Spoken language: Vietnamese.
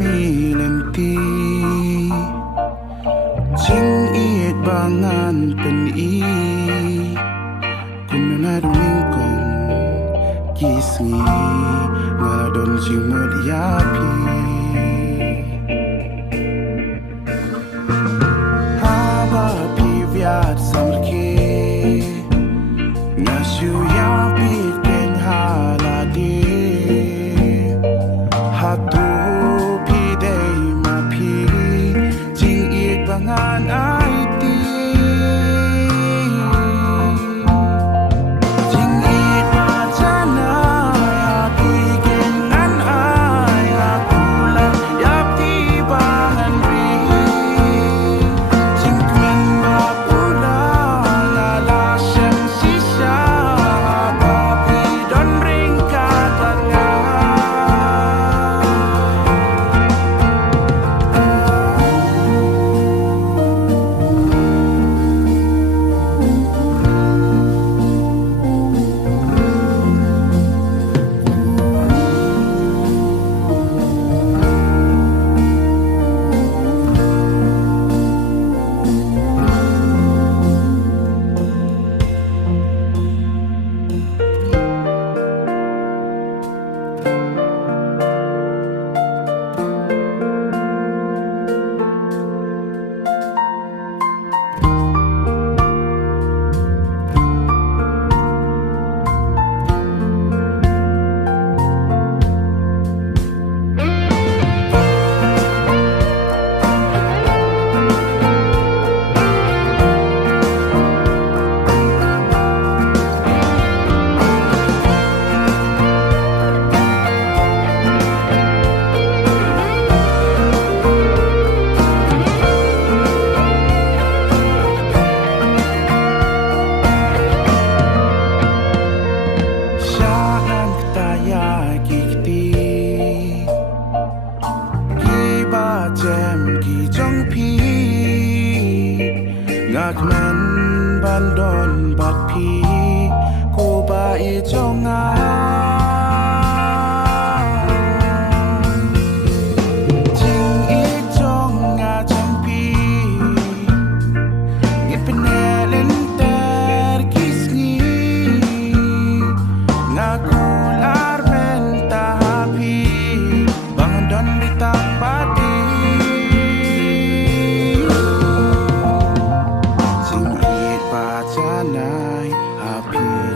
mi lenti Ching iet bangan pen I Kumuna duming kong kisngi Ngaladon jimut yapi Haba pi viat samrke Ngasyu yapi ken halade Hatu Bangan ai ti Jing it ma chana ya pi gen an ai ya kulan ya ti bangan ri Jing kmen ma pula la la shem shisha pa pi don ring ka tanga Ngạc men ban đòn bạt phi cô ba y cho ngã Ching y cho ngã trong phi Nghe bên nè lên ter kiss nghi Ngà cô lar men ta happy Bang đòn đi ta bát đi Nai happy